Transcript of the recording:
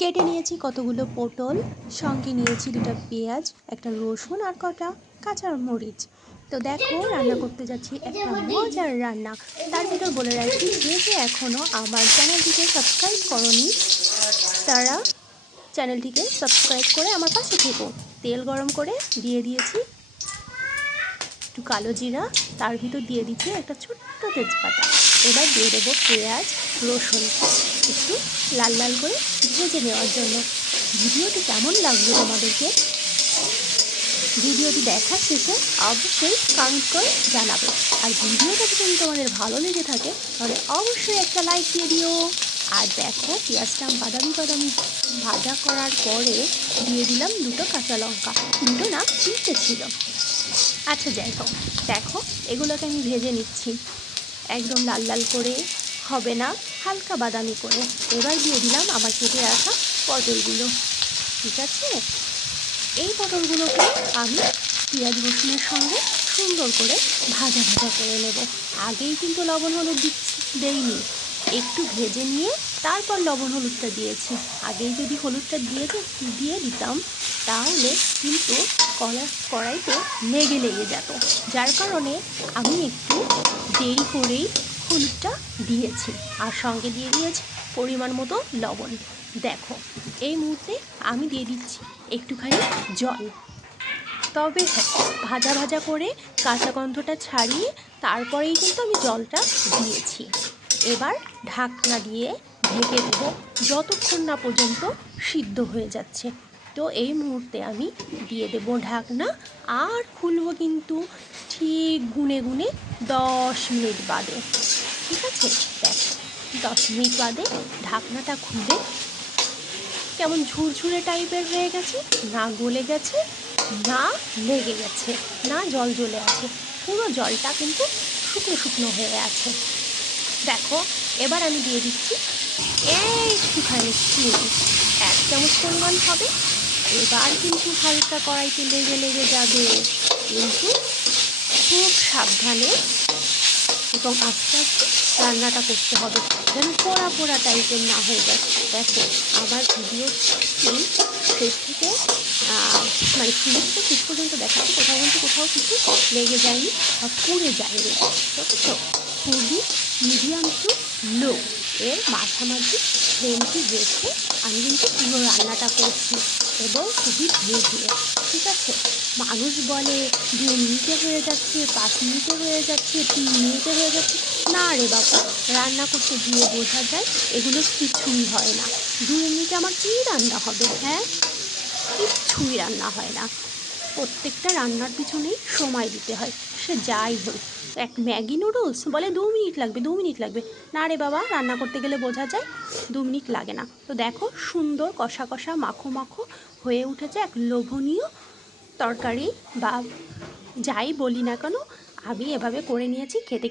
কেটে নিয়েছি কতগুলো পটল, সঙ্গে নিয়েছি দুটো পেঁয়াজ, একটা রসুন আর কটা কাঁচা মরিচ। তো দেখো রান্না করতে যাচ্ছি একটা মজার রান্না। তার ভিতর বলে রাখি, যে এখনও আমার চ্যানেলটিকে সাবস্ক্রাইব করনি তারা চ্যানেলটিকে সাবস্ক্রাইব করে আমার পাশে থেকো। তেল গরম করে দিয়ে দিয়েছি একটু কালো জিরা, তার ভিতর দিয়ে দিচ্ছি একটা ছোট্ট তেজপাতা। এবার দিয়ে দেবো পেঁয়াজ, রসুন একটু লাল লাল করে ভেজে নেওয়ার জন্য। ভিডিওটি কেমন লাগবে তোমাদেরকে, ভিডিওটি দেখার শেষে অবশ্যই কমেন্ট করে জানাবে। আর ভিডিওটা যদি তোমাদের ভালো লেগে থাকে তাহলে অবশ্যই একটা লাইক দিয়ে দিও। আর দেখো পেঁয়াজটা বাদামি বাদামি ভাজা করার পরে দিয়ে দিলাম দুটো কাঁচা লঙ্কা, দুটো না তিনটে ছিল। আচ্ছা যাই হোক, দেখো এগুলোকে আমি ভেজে নিচ্ছি, একদম লাল লাল করে হবে না, হালকা বাদামি করে। এবার দিয়ে দিলাম আমার কেটে রাখা পটলগুলো। ঠিক আছে, এই পটলগুলোকে আমি পেঁয়াজ রসুনের সঙ্গে সুন্দর করে ভাজা ভাজা করে নেব। আগেই কিন্তু লবণ হলুদ দেইনি, একটু ভেজে নিয়ে তারপর লবণ হলুদটা দিয়েছি। আগেই যদি হলুদটা দিয়ে দিতাম তাহলে কিন্তু কড়াইতে লেগে যেত, যার কারণে আমি একটু দেরি করেই হলুদটা দিয়েছি আর সঙ্গে দিয়ে দিয়েছি পরিমাণ মতো লবণ। দেখো এই মুহূর্তে আমি দিয়ে দিচ্ছি একটুখানি জল। তবে ভাজা ভাজা করে কাঁচা গন্ধটা ছাড়িয়ে তারপরেই কিন্তু আমি জলটা দিয়েছি। এবার ঢাকনা দিয়ে ঢেকে দেবো যতক্ষণ না পর্যন্ত সিদ্ধ হয়ে যাচ্ছে। তো এই মুহূর্তে আমি দিয়ে দেবো ঢাকনা, আর খুলবো কিন্তু ঠিক গুনে গুনে 10 মিনিট বাদে। ঠিক আছে, দেখো 10 মিনিট বাদে ঢাকনাটা খুলে কেমন ঝুরঝুরে টাইপের হয়ে গেছে, না গলে গেছে, না লেগে গেছে, না জল জ্বলে আছে, পুরো জলটা কিন্তু শুকনো শুকনো হয়ে আছে। দেখো এবার আমি দিয়ে দিচ্ছি একটুখানি চিনি, 1 চামচ পরিমাণ হবে। এবার কিন্তু হালকা কড়াইতে লেগে যাবে, কিন্তু খুব সাবধানে এবং আস্তে আস্তে রান্নাটা করতে হবে, যেন পোড়া পোড়া টাইপের না হয়ে যায়। দেখো আমার ভিডিওটি শেষ থেকে মানে শুরু থেকে শেষ পর্যন্ত দেখাচ্ছি, কোথাও কিন্তু কোথাও কিছু লেগে যায়নি বা পুড়ে যায়নি। বুঝেছো, খুবই মিডিয়াম টু লো এর মাঝামাঝি ফ্লেমটি রেখে আমি কিন্তু পুরো রান্নাটা করছি এবং খুবই ধীরে ধীরে। ঠিক আছে, মানুষ বলে 2 মিনিটে হয়ে যাচ্ছে, 5 মিনিটে হয়ে যাচ্ছে, 3 মিনিটে হয়ে যাচ্ছে। না রে বাবা, রান্না করতে গিয়ে বোঝা যায় এগুলো কিছুই হয় না। 2 মিনিটে আমার কী রান্না হবে? হ্যাঁ, কিচ্ছুই রান্না হয় না। প্রত্যেকটা রান্নার পিছনেই সময় দিতে হয়, সে যাই হোক। এক ম্যাগি নুডলস বলে 2 মিনিট লাগবে, 2 মিনিট লাগবে। না রে বাবা, রান্না করতে গেলে বোঝা যায় 2 মিনিট লাগে না। তো দেখো সুন্দর কষা কষা মাখো মাখো হয়ে উঠেছে, এক লোভনীয় তরকারি বা যাই বলি না কেন আমি এভাবে করে নিয়েছি, খেতে